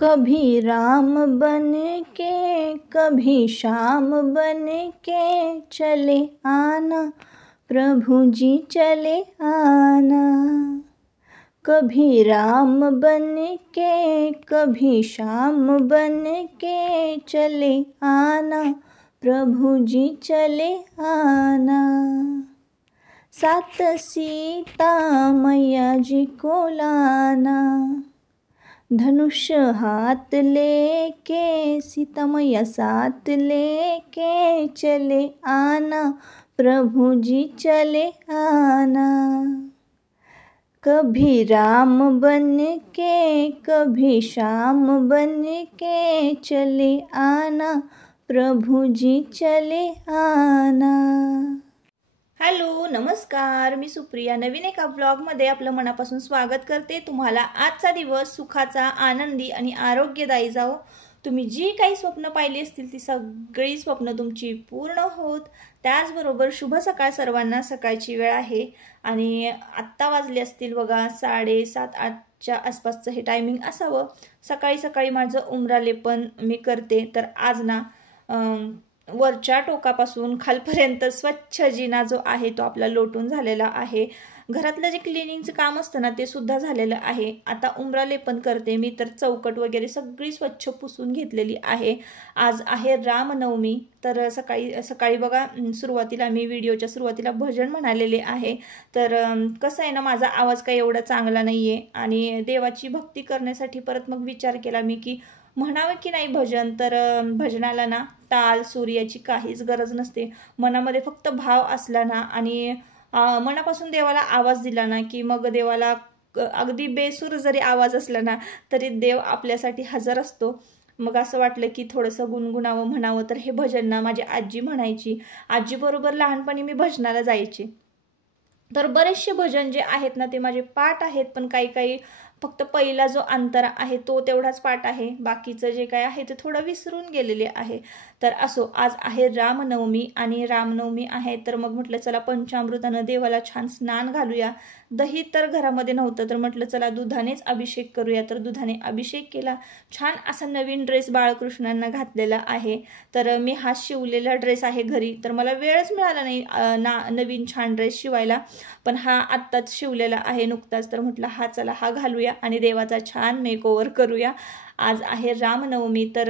कभी राम बन के कभी श्याम बन के चले आना प्रभु जी चले आना। कभी राम बन के कभी श्याम बन के चले आना प्रभु जी चले आना। सात सीता मैया जी को लाना, धनुष हाथ लेके सीता मैया साथ लेके चले आना प्रभु जी चले आना। कभी राम बन के कभी श्याम बन के चले आना प्रभु जी चले आना। हॅलो नमस्कार, मी सुप्रिया नवीन एका ब्लॉगमध्ये आपलं मनापासून स्वागत करते। तुम्हाला आजचा दिवस सुखाचा, आनंदी आणि आरोग्यदायी जावो। तुम्ही जी काही स्वप्न पाहिली असतील ती सगळी स्वप्न तुमची पूर्ण होत। त्याचबरोबर शुभ सकाळ सर्वांना। सकाळची वेळ आहे आणि आत्ता वाजले असतील बघा 7:30-8च्या आसपासचं हे टायमिंग असावं। सकाळी सकाळी माझं उमरालेपण मी करते। तर आज ना वरच्या टोकापासून खालपर्यंत स्वच्छ जिना जो आहे तो आपला लोटून झालेला आहे। घरातलं जे क्लिनिंगचं काम असतं ना ते सुद्धा झालेलं आहे। आता उमरालेपण करते मी, तर चौकट वगैरे सगळी स्वच्छ पुसून घेतलेली आहे। आज आहे रामनवमी। तर सकाळी सकाळी बघा सुरुवातीला मी व्हिडिओच्या सुरुवातीला भजन म्हणालेले आहे। तर कसं आहे ना, माझा आवाज काही एवढा चांगला नाहीये आणि देवाची भक्ती करण्यासाठी परत मग विचार केला मी की म्हणावे की नाही भजन। तर भजनाला ना ताल सूर याची काहीच गरज नसते। मनामध्ये फक्त भाव असला ना आणि मनापासून देवाला आवाज दिला ना की मग देवाला अगदी बेसूर जरी आवाज असला ना तरी देव आपल्यासाठी हजर असतो। मग असं वाटलं की थोडंसं गुणगुणावं म्हणावं। तर हे भजन ना माझी आजी म्हणायची। आजी बरोबर लहानपणी मी भजनाला जायचे। तर बरेचसे भजन जे आहेत ना ते माझे पाठ आहेत, पण काही काही फक्त पहिला जो अंतरा आहे तो तेवढाच पाठ आहे। बाकीचं जे काय आहे ते थोडं विसरून गेलेले आहे। तर असो, आज आहे रामनवमी आणि रामनवमी आहे तर मग म्हटलं चला पंचामृतानं देवाला छान स्नान घालूया। दही तर घरामध्ये नव्हतं तर म्हटलं चला दुधानेच अभिषेक करूया। तर दुधाने अभिषेक केला। छान असा नवीन ड्रेस बाळकृष्णांना घातलेला आहे। तर मी हा शिवलेला ड्रेस आहे घरी, तर मला वेळच मिळाला नाही नवीन छान ड्रेस शिवायला, पण हा आत्ताच शिवलेला आहे नुकताच। तर म्हटलं चला हा घालूया आणि देवाचा छान मेकओव्हर करूया। आज आहे रामनवमी। तर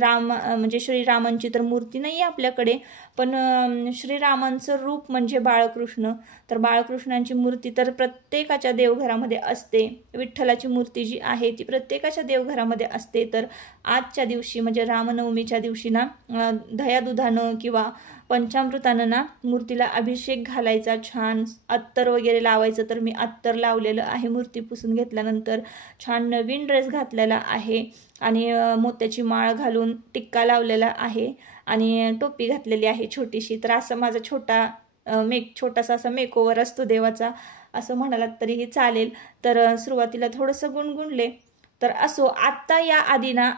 राम म्हणजे श्रीरामांची तर मूर्ती नाही आहे आपल्याकडे, पण श्रीरामांचं रूप म्हणजे बाळकृष्ण। तर बाळकृष्णांची मूर्ती तर प्रत्येकाच्या देवघरामध्ये असते। विठ्ठलाची मूर्ती जी आहे ती प्रत्येकाच्या देवघरामध्ये असते। तर आजच्या दिवशी म्हणजे रामनवमीच्या दिवशी ना दह्या दुधानं किंवा पंचामृतानं ना मूर्तीला अभिषेक घालायचा, छान अत्तर वगैरे लावायचं। तर मी अत्तर लावलेलं आहे। मूर्ती पुसून घेतल्यानंतर छान नवीन ड्रेस घातलेला आहे आणि मोत्याची माळ घालून टिक्का लावलेला आहे आणि टोपी घातलेली आहे छोटीशी। तर असं माझा छोटासा असा मेकओव्हर असतो देवाचा, असं म्हणालात तरीही चालेल। तर सुरुवातीला थोडंसं गुणगुणले। तर असो, आत्ता या आधी ना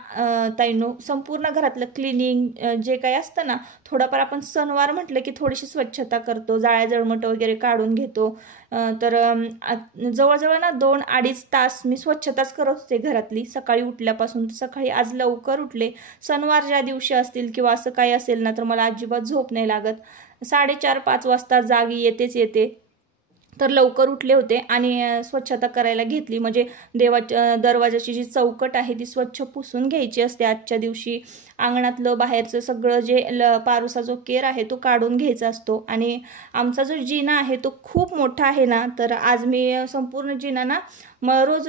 ताईनो संपूर्ण घरातलं क्लिनिंग जे काही असतं ना, थोडंफार आपण सणवार म्हटलं की थोडीशी स्वच्छता करतो, जाळ्या जळमट वगैरे काढून घेतो। तर जवळजवळ ना 2-2.5 तास मी स्वच्छताच करत होते घरातली सकाळी उठल्यापासून। सकाळी आज लवकर उठले। सणवार ज्या दिवशी असतील किंवा असं काही असेल ना तर मला अजिबात झोप नाही लागत। 4:30-5 वाजता जाग येते। तर लवकर उठले होते आणि स्वच्छता करायला घेतली। म्हणजे देवाच्या दरवाजाची जी चौकट आहे ती स्वच्छ पुसून घ्यायची असते आजच्या दिवशी। अंगणातलं बाहेरचं सगळं जे पारुसा जो केर आहे तो काढून घ्यायचा असतो आणि आमचा जो जिना आहे तो खूप मोठा आहे ना, तर आज मी संपूर्ण जिना ना रोज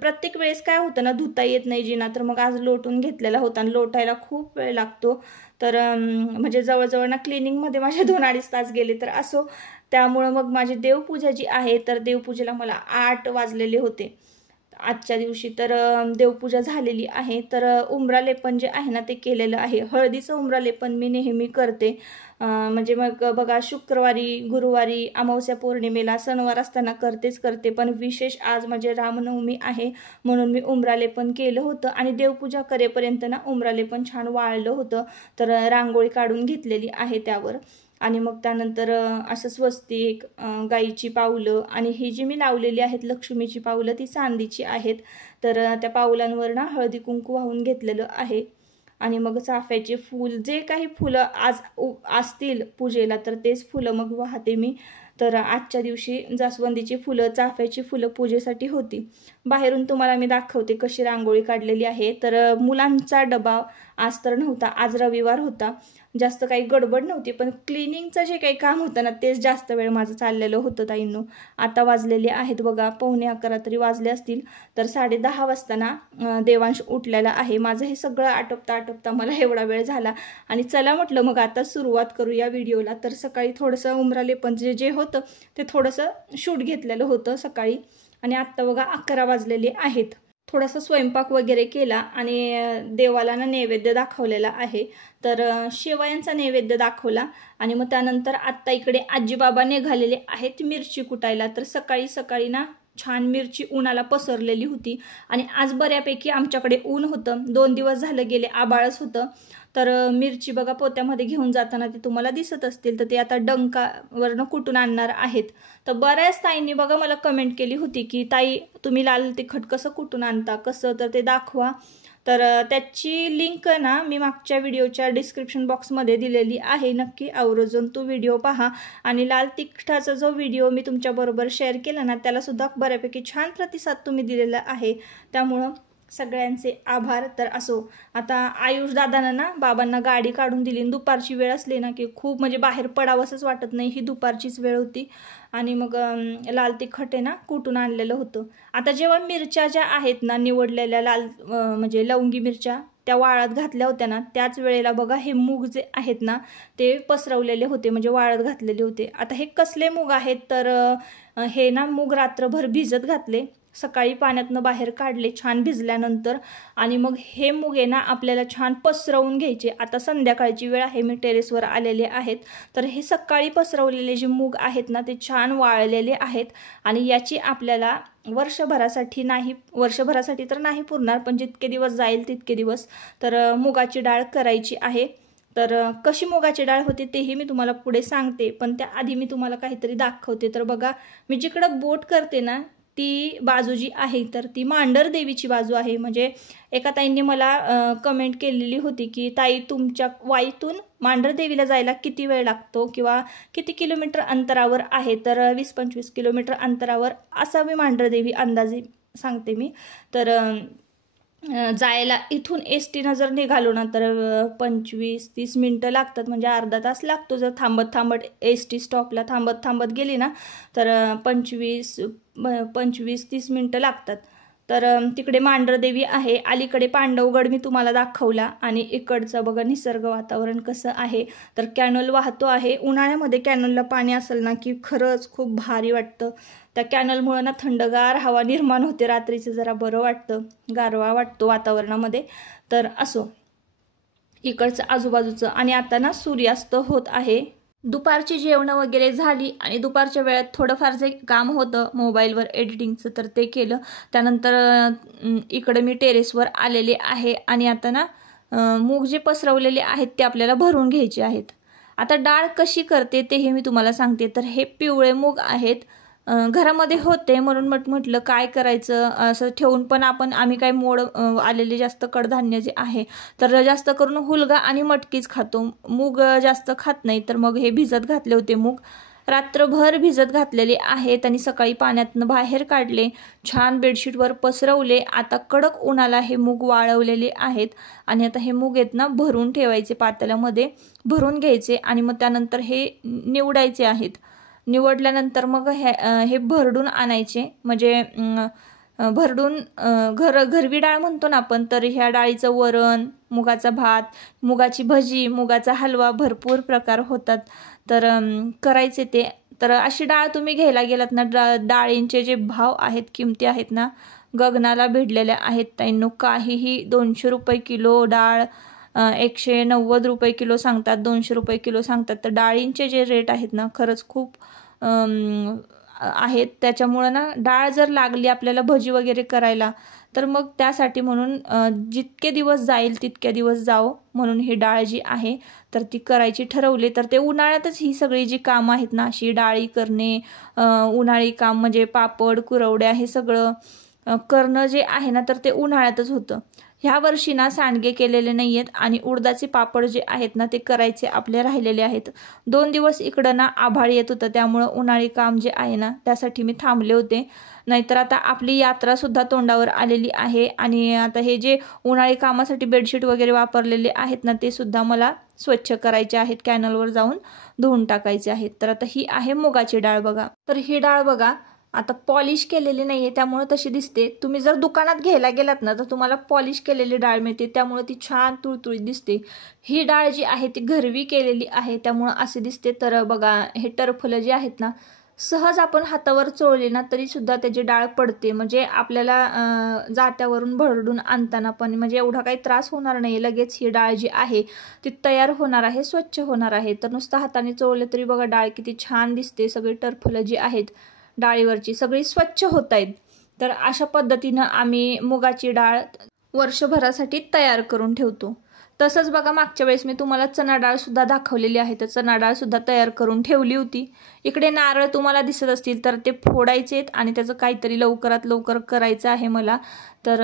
प्रत्येक वेळेस काय होतं ना धुता येत नाही जिना, तर मग आज लोटून घेतलेला होता आणि लोटायला खूप वेळ लागतो। तर म्हणजे जवळजवळ ना क्लिनिंगमध्ये माझे 2-2.5 तास गेले। तर असो, त्यामुळं मग माझी देवपूजा जी आहे तर देवपूजेला मला 8 वाजलेले होते आजच्या दिवशी। तर देवपूजा झालेली आहे। तर उमरालेपण जे आहे ना ते केलेलं आहे। हळदीचं उमरालेपण मी नेहमी करते। म्हणजे मग बघा शुक्रवारी, गुरुवारी, अमावस्या पौर्णिमेला सणवार असताना करते, पण विशेष आज म्हणजे रामनवमी आहे म्हणून मी उमरालेपण केलं होतं आणि देवपूजा करेपर्यंत ना उमरालेपण छान वाळलं होतं। तर रांगोळी काढून घेतलेली आहे त्यावर आणि मग त्यानंतर असं स्वस्तिक, गाईची पावलं आणि ही जी मी लावलेली आहेत लक्ष्मीची पावलं ती चांदीची आहेत. तर त्या पावलांवर ना हळदी कुंकू वाहून घेतलेलं आहे. आणि मग चाफ्याचे फूल, जे काही फुलं आज असतील पूजेला तर तेच फुलं मग वाहते मी. तर आजच्या दिवशी जास्वंदीची फुलं, चाफ्याची फुलं पूजेसाठी होती. बाहेरून तुम्हाला मी दाखवते कशी रांगोळी काढलेली आहे. तर मुलांचा डबा आज तर नव्हता, आज रविवार होता, जास्त काही गडबड नव्हती, पण क्लिनिंगचं जे काही काम होतं ना तेच जास्त वेळ माझं चाललेलं होतं ताईंनो. आता वाजलेले आहेत बघा 11:15 तरी वाजले असतील. तर 10:30 वाजता ना देवांश उठलेला आहे. माझं हे सगळं आटोपता मला एवढा वेळ झाला आणि चला म्हटलं मग आता सुरुवात करूया व्हिडिओला. तर सकाळी थोडंसं उमराले पण जे होतं ते थोडंसं शूट घेतलेलं होतं सकाळी आणि आत्ता बघा 11 वाजलेले आहेत. थोडासा स्वयंपाक वगैरे केला आणि देवाला ना नैवेद्य दाखवलेला आहे. तर शेवयांचा नैवेद्य दाखवला आणि मग त्यानंतर आत्ता इकडे आजीबाबा निघालेले आहेत मिरची कुटायला. तर सकाळी सकाळी ना छान मिरची उन्हाला पसरलेली होती आणि आज बऱ्यापैकी आमच्याकडे ऊन होतं. 2 दिवस झाले गेले आबाळच होतं. तर मिरची बघा पोत्यामध्ये घेऊन जाताना ते तुम्हाला दिसत असतील. तर ते आता डंकावरनं कुटून आणणार आहेत. तर बऱ्याच ताईंनी बघा मला कमेंट केली होती की ताई तुम्ही लाल तिखट कसं कुटून आणता, कसं, तर ते दाखवा. तर त्याची लिंक ना मी मागच्या व्हिडिओच्या डिस्क्रिप्शन बॉक्समध्ये दिलेली आहे. नक्की आवर्जून तो व्हिडिओ पहा. आणि लाल तिखटाचा जो व्हिडिओ मी तुमच्याबरोबर शेअर केला ना त्यालासुद्धा बऱ्यापैकी छान प्रतिसाद तुम्ही दिलेला आहे. त्यामुळं सगळ्यांचे आभार. तर असो, आता आयुष दादांना ना बाबांना गाडी काढून दिली. दुपारची वेळ असली ना की खूप म्हणजे बाहेर पडावंसंच वाटत नाही. ही दुपारचीच वेळ होती आणि मग लाल तिखट आहे ना कुटून आणलेलं होतं. आता जेव्हा मिरच्या ज्या आहेत ना निवडलेल्या लाल म्हणजे लवंगी मिरच्या त्या वाळत घातल्या होत्या ना त्याच वेळेला बघा हे मूग जे आहेत ना ते पसरवलेले होते, म्हणजे वाळत घातलेले होते. आता हे कसले मूग आहेत तर हे ना मूग रात्रभर भिजत घातले, सकाळी पाण्यातनं बाहेर काढले छान भिजल्यानंतर आणि मग हे मूग आहे ना आपल्याला छान पसरवून घ्यायचे. आता संध्याकाळची वेळ आहे, मी टेरेसवर आलेले आहेत. तर हे सकाळी पसरवलेले जे मूग आहेत ना ते छान वाळलेले आहेत आणि याची आपल्याला वर्षभरासाठी तर नाही पुरणार, पण जितके दिवस जाईल तितके दिवस तर मुगाची डाळ करायची आहे. तर कशी मुगाची डाळ होते तेही मी तुम्हाला पुढे सांगते, पण त्याआधी मी तुम्हाला काहीतरी दाखवते. तर बघा मी जिकडं बोट करते ना ती बाजू जी आहे तर ती मांढर देवीची बाजू आहे. म्हणजे एका ताईंनी मला कमेंट केलेली होती की ताई तुमच्या वाईतून मांढर देवीला जायला किती वेळ लागतो किंवा किती किलोमीटर अंतरावर आहे. तर 20-25 किलोमीटर अंतरावर असावी मांढर देवी अंदाजे सांगते मी. तर जायला इथून STनं जर निघालो ना तर 25-30 मिनटं लागतात, म्हणजे अर्धा तास लागतो. जर थांबत ST स्टॉपला थांबत गेली ना तर 25-30 मिनटं लागतात. तर तिकडे मांढरदेवी आहे. अलीकडे पांडवगड मी तुम्हाला दाखवला आणि इकडचं बघा निसर्ग वातावरण कसं आहे. तर कॅनल वाहतो आहे. उन्हाळ्यामध्ये कॅनलला पाणी असेल ना की खरंच खूप भारी वाटतं. त्या कॅनलमुळे ना थंडगार हवा निर्माण होते, रात्रीचं जरा बरं वाटतं, गारवा वाटतो वातावरणामध्ये. तर असो इकडचं आजूबाजूचं. आणि आता ना सूर्यास्त होत आहे. दुपारची जेवणं वगैरे झाली आणि दुपारच्या वेळात थोडंफार जे काम होतं मोबाईलवर एडिटिंगचं तर ते केलं. त्यानंतर इकडे मी टेरेसवर आलेले आहे आणि आता ना मूग जे पसरवलेले आहेत ते आपल्याला भरून घ्यायचे आहेत. आता डाळ कशी करते तेही मी तुम्हाला सांगते. तर हे पिवळे मूग आहेत, घरामध्ये होते म्हणून म्हटलं काय करायचं असं ठेवून, पण आम्ही काय मोड आलेले जास्त कडधान्य जे आहे तर जास्त करून हुलगा आणि मटकीच खातो, मूग जास्त खात नाही. तर मग हे भिजत घातले होते मूग, रात्रभर भिजत घातलेले आहेत आणि सकाळी पाण्यातनं बाहेर काढले, छान बेडशीटवर पसरवले. आता कडक उन्हाला हे मूग वाळवलेले आहेत आणि आता हे मूग आहेत ना भरून ठेवायचे, पातेल्यामध्ये भरून घ्यायचे आणि मग त्यानंतर हे निवडायचे आहेत. निवडल्यानंतर मग हे भरडून आणायचे, म्हणजे भरडून घरवी डाळ म्हणतो ना आपण. तर ह्या डाळीचं वरण, मुगाचा भात, मुगाची भजी, मुगाचा हलवा, भरपूर प्रकार होतात. तर करायचे ते. तर अशी डाळ तुम्ही घ्यायला गेलात ना, डाळींचे जे भाव आहेत, किमती आहेत ना गगनाला भिडलेल्या आहेत ताईंनो. काहीही 200 रुपये किलो डाळ, 190 रुपये किलो सांगतात, 200 रुपये किलो सांगतात. तर डाळींचे जे रेट आहेत ना खरंच खूप आहेत. त्याच्यामुळं ना डाळ जर लागली आपल्याला भजी वगैरे करायला तर मग त्यासाठी म्हणून जितके दिवस जाईल तितके दिवस जावं म्हणून ही डाळ जी आहे तर ती करायची ठरवली। तर ते उन्हाळ्यातच ही सगळी जी कामं आहेत ना, अशी डाळी करणे, उन्हाळी काम म्हणजे पापड कुरवड्या हे सगळं करणं जे आहे ना तर ते उन्हाळ्यातच होतं। ह्या वर्षी ना सांडगे केलेले नाही आहेत आणि उडदाचे पापड जे आहेत ना ते करायचे आपले राहिलेले आहेत। 2 दिवस इकडं ना आभाळ येत होतं, त्यामुळं उन्हाळी काम जे आहे ना त्यासाठी मी थांबले होते। नाहीतर आता आपली यात्रा सुद्धा तोंडावर आलेली आहे आणि आता हे जे उन्हाळी कामासाठी बेडशीट वगैरे वापरलेले आहेत ना ते सुद्धा मला स्वच्छ करायचे आहेत, कॅनलवर जाऊन धुवून टाकायचे आहेत। तर आता ही आहे मुगाची डाळ बघा। तर ही डाळ बघा आता पॉलिश केलेली नाही आहे त्यामुळे तशी दिसते। तुम्ही जर दुकानात घ्यायला गेलात ना तर तुम्हाला पॉलिश केलेली डाळ मिळते, त्यामुळे ती छान तुळतुळीत दिसते। ही डाळ जी आहे ती घरवी केलेली आहे त्यामुळे असे दिसते। तर बघा हे टरफलं जे आहेत ना सहज आपण हातावर चोळले ना तरी सुद्धा त्याची डाळ पडते, म्हणजे आपल्याला जात्यावरून भरडून आणताना पण म्हणजे एवढा काही त्रास होणार नाही। लगेच ही डाळ जी आहे ती तयार होणार आहे, स्वच्छ होणार आहे। तर नुसतं हाताने चोळले तरी बघा डाळ किती छान दिसते। सगळी टरफलं जी आहेत डाळीवरची सगळी स्वच्छ होत आहेत। तर अशा पद्धतीनं आम्ही मुगाची डाळ वर्षभरासाठी तयार करून ठेवतो। तसंच बघा मागच्या वेळेस मी तुम्हाला चणा डाळ सुद्धा दाखवलेली आहे, तर चणा डाळ सुद्धा तयार करून ठेवली होती। इकडे नारळ तुम्हाला दिसत असतील तर ते फोडायचेत आणि त्याचं काहीतरी लवकरात लवकर करायचं आहे मला। तर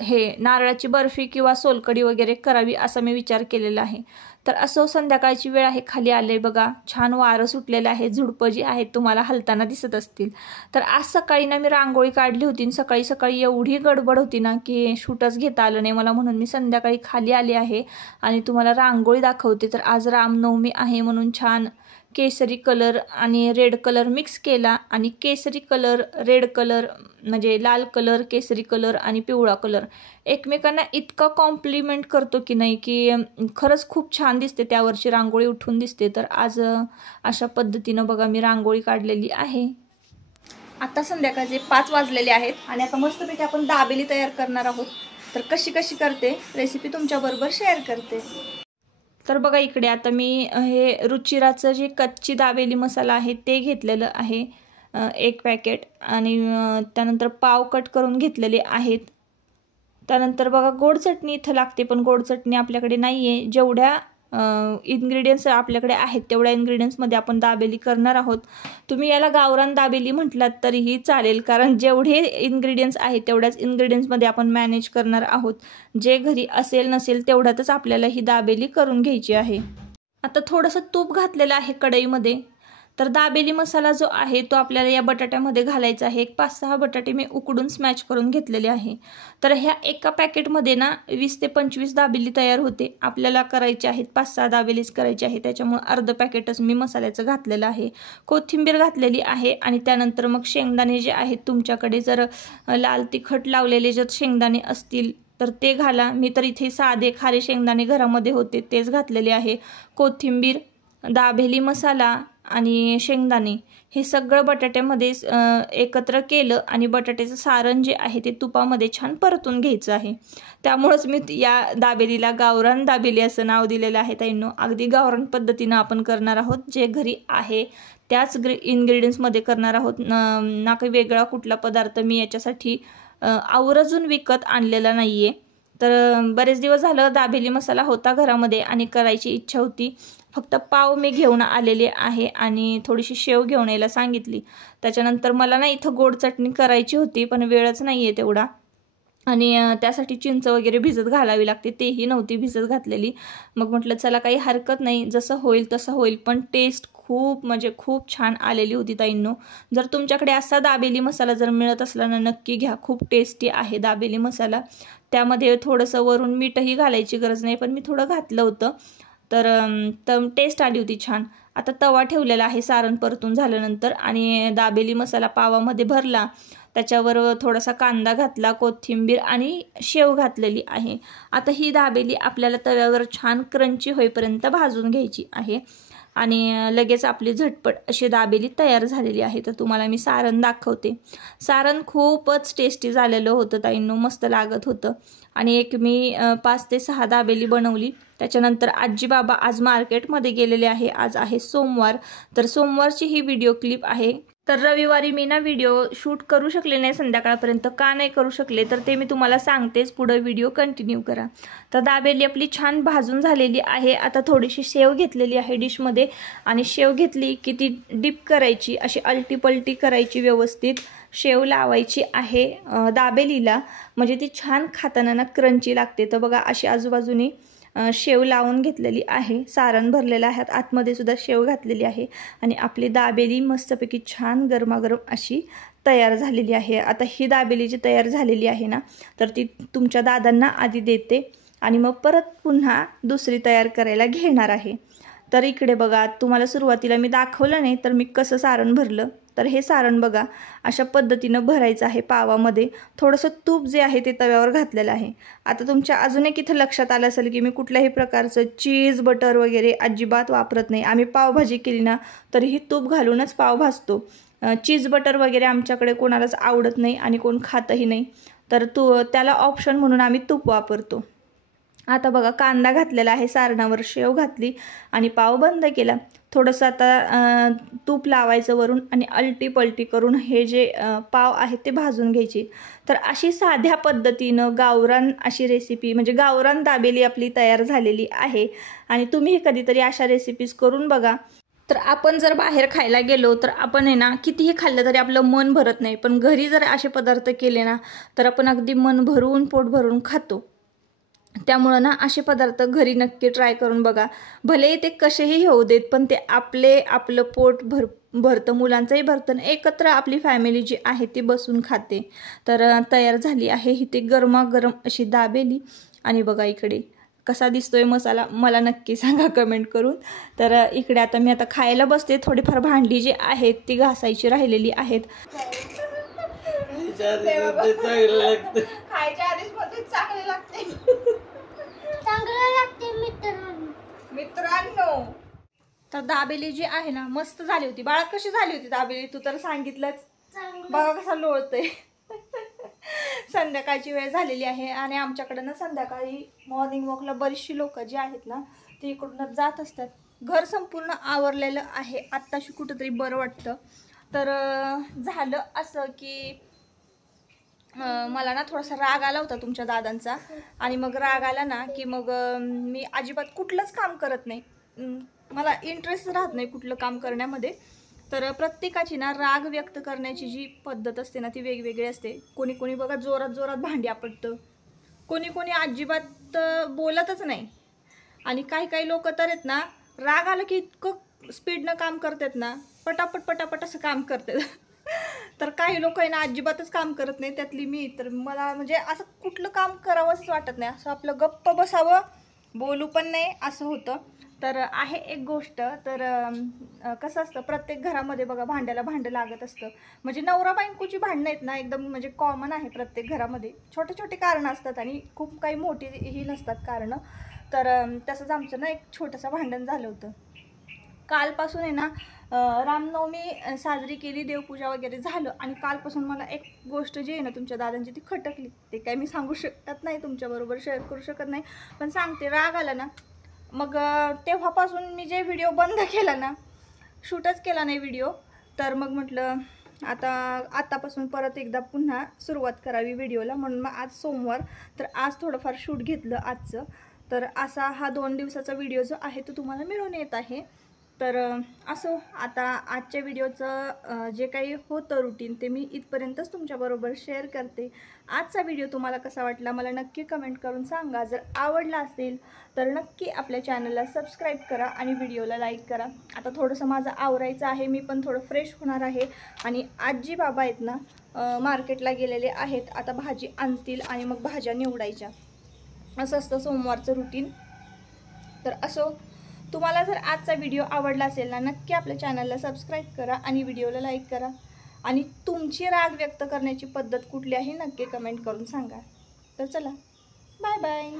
हे नारळाची बर्फी किंवा सोलकढी वगैरे करावी असा मी विचार केलेला आहे। तर असं संध्याकाळची वेळ आहे, खाली आले बघा छान वारं सुटलेलं आहे, झुडपं जी आहेत तुम्हाला हलताना दिसत असतील। तर आज सकाळी ना मी रांगोळी काढली होती, सकाळी सकाळी एवढी गडबड होती ना की शूटच घेता आलं नाही मला, म्हणून मी संध्याकाळी खाली आले आहे आणि तुम्हाला रांगोळी दाखवते। तर आज रामनवमी आहे म्हणून छान केसरी कलर आणि रेड कलर मिक्स केला आणि केसरी कलर रेड कलर म्हणजे लाल कलर केसरी कलर आणि पिवळा कलर एकमेकांना इतका कॉम्प्लिमेंट करतो की नाही की खरंच खूप छान दिसते, त्यावरची रांगोळी उठून दिसते। तर आज अशा पद्धतीनं बघा मी रांगोळी काढलेली आहे। आता संध्याकाळचे 5 वाजलेले आहेत आणि आता मस्तपैकी आपण दाबेली तयार करणार आहोत। तर कशी करते रेसिपी तुमच्याबरोबर शेअर करते। तर बघा इकडे आता मी हे रुचिराचं जे कच्ची दाबेली मसाला आहे ते घेतलेलं आहे 1 पॅकेट आणि त्यानंतर पाव कट करून घेतलेले आहेत। त्यानंतर बघा गोड चटणी इथं लागते, पण गोड चटणी आपल्याकडे नाही आहे। जेवढ्या इन्ग्रेडियंट्स आपल्याकडे आहेत तेवढ्या इन्ग्रेडियंट्समध्ये आपण दाबेली करणार आहोत। तुम्ही याला गावरान दाबेली म्हटलात तरीही चालेल, कारण जेवढे इन्ग्रेडियंट्स आहेत तेवढ्याच इन्ग्रेडियंट्समध्ये आपण मॅनेज करणार आहोत। जे घरी असेल नसेल तेवढ्यातच आपल्याला ही दाबेली करून घ्यायची आहे। आता थोडंसं तूप घातलेलं आहे कढईमध्ये। तर दाबेली मसाला जो आहे तो आपल्याला या बटाट्यामध्ये घालायचा आहे। 5-6 बटाटे मी उकडून स्मॅश करून घेतलेले आहे। तर ह्या एका पॅकेटमध्ये ना 20 ते 25 दाबेली तयार होते। आपल्याला करायचे आहेत 5-6 दाबेलीच करायचे आहे, त्याच्यामुळे अर्ध पॅकेटच मी मसाल्याचं घातलेलं आहे। कोथिंबीर घातलेली आहे आणि त्यानंतर मग शेंगदाणे जे आहेत तुमच्याकडे जर लाल तिखट लावलेले जर शेंगदाणे असतील तर ते घाला। मी तर इथे साधे खारे शेंगदाणे घरामध्ये होते तेच घातलेले आहे। कोथिंबीर, दाबेली मसाला आणि शेंगदाणे हे सगळं बटाट्यामध्ये एकत्र केलं आणि बटाट्याचं सारण जे आहे ते तुपामध्ये छान परतून घ्यायचं आहे। त्यामुळेच मी या दाबेलीला गावरान दाबेली असं नाव दिलेलं आहे ताईंनो। अगदी गावरान पद्धतीनं आपण करणार आहोत, जे घरी आहे त्याच इन्ग्रेडियंट्समध्ये करणार आहोत ना काही वेगळा कुठला पदार्थ मी याच्यासाठी आवर्जून विकत आणलेला नाही आहे। तर बरेच दिवस झालं दाबेली मसाला होता घरामध्ये आणि करायची इच्छा होती, फक्त पाव मी घेऊन आलेले आहे आणि थोडीशी शेव घेऊन यायला सांगितली। त्याच्यानंतर मला ना इथं गोड चटणी करायची होती पण वेळच नाही आहे तेवढा आणि त्यासाठी चिंच वगैरे भिजत घालावी लागते, तेही नव्हती भिजत घातलेली। मग म्हटलं चला काही हरकत नाही, जसं होईल तसं होईल, पण टेस्ट खूप म्हणजे खूप छान आलेली होती ताईंनो। जर तुमच्याकडे असा दाबेली मसाला जर मिळत असला ना नक्की घ्या, खूप टेस्टी आहे दाबेली मसाला। त्यामध्ये थोडंसं वरून मीठही घालायची गरज नाही पण मी थोडं घातलं होतं, तर टेस्ट आली होती छान। आता तवा ठेवलेला आहे सारण परतून झाल्यानंतर आणि दाबेली मसाला पावामध्ये भरला, त्याच्यावर थोडासा कांदा घातला, कोथिंबीर आणि शेव घातलेली आहे। आता ही दाबेली आपल्याला तव्यावर छान क्रंची होईपर्यंत भाजून घ्यायची आहे आणि लगेच आपली झटपट अशी दाबेली तयार झालेली आहे। तर तुम्हाला मी सारण दाखवते। सारण खूपच टेस्टी झालेलं होतं ताईंनो, मस्त लागत होतं आणि एक मी 5 ते 6 दाबेली बनवली। त्याच्यानंतर आजी बाबा आज मार्केटमध्ये गेलेले आहे, आज आहे सोमवार, तर सोमवारची ही व्हिडिओ क्लिप आहे। तर रविवारी मी ना व्हिडिओ शूट करू शकले नाही संध्याकाळपर्यंत. का नाही करू शकले तर ते मी तुम्हाला सांगतेच, पुढे व्हिडिओ कंटिन्यू करा. तर दाबेली आपली छान भाजून झालेली आहे. आता थोडीशी शेव घेतलेली आहे डिशमध्ये आणि शेव घेतली की ती डिप करायची, अशी अलटी पलटी करायची, व्यवस्थित शेव लावायची आहे दाबेलीला, म्हणजे ती छान खाताना ना क्रंची लागते. तर बघा अशी आजूबाजूने शेव लावून घेतलेली आहे, सारण भरलेलं आहे, आतमध्ये सुद्धा शेव घातलेली आहे आणि आपली दाबेली मस्तपैकी छान गरमागरम अशी तयार झालेली आहे. आता ही दाबेली जी तयार झालेली आहे ना, तर ती तुमच्या दादांना आधी देते आणि मग परत पुन्हा दुसरी तयार करायला घेणार आहे. तर इकडे बघा, तुम्हाला सुरुवातीला मी दाखवलं नाही तर मी कसं सारण भरलं. तर हे सारण बघा अशा पद्धतीनं भरायचं आहे. पावामध्ये थोडंसं तूप जे आहे ते तव्यावर घातलेलं आहे. आता तुमच्या अजून एक इथं लक्षात आलं असेल की मी कुठल्याही प्रकारचं चीज बटर वगैरे अजिबात वापरत नाही. आम्ही पावभाजी केली ना तरीही तूप घालूनच पाव भाजतो. चीज बटर वगैरे आमच्याकडे कोणालाच आवडत नाही आणि कोण खातही नाही, तर त्याला ऑप्शन म्हणून आम्ही तूप वापरतो. आता बघा कांदा घातलेला आहे, सारणावर शेव घातली आणि पाव बंद केला. थोडंसं आता तूप लावायचं वरून आणि अलटी पलटी करून हे जे पाव आहेत ते भाजून घ्यायचे. तर अशी साध्या पद्धतीनं गावरान अशी रेसिपी, म्हणजे गावरान दाबेली आपली तयार झालेली आहे. आणि तुम्ही कधीतरी अशा रेसिपीज करून बघा. तर आपण जर बाहेर खायला गेलो तर आपण आहे ना कितीही खाल्लं तरी आपलं मन भरत नाही, पण घरी जर असे पदार्थ केले ना तर आपण अगदी मन भरून पोट भरून खातो. त्यामुळं ना असे पदार्थ घरी नक्की ट्राय करून बघा. भले ते कसेही होऊ देत, पण ते आपलं पोट भरतं, मुलांचंही भरतं, एकत्र आपली फॅमिली जी आहे ती बसून खाते. तर तयार झाली आहे ही ते गरमागरम अशी दाबेली. आणि बघा इकडे कसा दिसतोय मसाला मला नक्की सांगा कमेंट करून. तर इकडे आता मी खायला बसते. थोडीफार भांडी जी आहेत ती घासायची राहिलेली आहेत. खायच्या आधीच बोलते चांगले लागते, चांगलं लागते मित्रांनो. तर दाबेली जी आहे ना मस्त झाली होती. बाळा कशी झाली होती दाबेली तू तर सांगितलंच. बघा कसा लोळतोय. संध्याकाळची वेळ झालेली आहे आणि आमच्याकडे ना संध्याकाळी मॉर्निंग वॉकला बरीचशी लोक जी आहेत ना ती इकडूनच जात असतात. घर संपूर्ण आवरलेलं आहे. आत्ताशी कुठंतरी बरं वाटतं. तर झालं असं की मला ना थोडासा राग आला होता तुमच्या दादांचा. आणि मग राग आला ना की मग मी अजिबात कुठलंच काम करत नाही. मला इंटरेस्ट राहत नाही कुठलं काम करण्यामध्ये. तर प्रत्येकाची ना राग व्यक्त करण्याची जी पद्धत असते ना ती वेगवेगळी असते. कोणी कोणी बघा जोरात जोरात भांडी आपटतं, कोणी कोणी अजिबात बोलतच नाही, आणि काही काही लोक तर आहेत ना राग आलं की इतकं स्पीडनं काम करतात ना, पटापट पटापट असं काम करतात. तर काही लोक आहे ना अजिबातच काम करत नाही, त्यातली मी. तर मला म्हणजे असं कुठलं काम करावंच वाटत नाही, असं आपलं गप्प बसावं, बोलू पण नाही असं होतं. तर आहे एक गोष्ट. तर कसं असतं प्रत्येक घरामध्ये बघा भांड्याला भांडं लागत असतं. म्हणजे नवरा बायकोची भांडणं आहेत ना एकदम म्हणजे कॉमन आहे प्रत्येक घरामध्ये. छोटे छोटे कारणं असतात आणि खूप काही मोठी ही नसतात कारणं. तर तसंच आमचं ना एक छोटंसं भांडण झालं होतं. कालपासून आहे ना रामनवमी साजरी केली, देवपूजा वगैरे झालं, आणि कालपासून मला एक गोष्ट जी आहे ना तुमच्या दादांची ती खटकली. ते काय मी सांगू शकत नाही, तुमच्याबरोबर शेअर करू शकत नाही, पण सांगते. राग आला ना मग तेव्हापासून मी जे व्हिडिओ बंद केला ना, शूटच केला नाही व्हिडिओ. तर मग म्हटलं आतापासून परत एकदा पुन्हा सुरुवात करावी व्हिडिओला. म्हणून मग आज सोमवार, तर आज थोडंफार शूट घेतलं आजचं. तर असा हा 2 दिवसाचा व्हिडिओ जो आहे तो तुम्हाला मिळून येत आहे. तर असो, आता आजच्या व्हिडिओचं जे काही होतं रुटीन ते मी इथपर्यंतच तुमच्याबरोबर शेअर करते. आजचा व्हिडिओ तुम्हाला कसा वाटला मला नक्की कमेंट करून सांगा. जर आवडला असेल तर नक्की आपल्या चॅनलला सबस्क्राईब करा आणि व्हिडिओला लाईक करा. आता थोडंसं माझं आवरायचं आहे, मी पण थोडं फ्रेश होणार आहे. आणि आजी बाबा आहेत ना मार्केटला गेलेले आहेत, आता भाजी आणतील आणि मग भाज्या निवडायच्या. असं असतं सोमवारचं रुटीन. तर असो, तुम्हाला जर आजचा व्हिडिओ आवडला असेल ना नक्की आपल्या चॅनलला सबस्क्राईब करा आणि व्हिडिओला लाईक करा. आणि तुमची राग व्यक्त करण्याची पद्धत कुठली आहे नक्की कमेंट करून सांगा. तर चला, बाय बाय.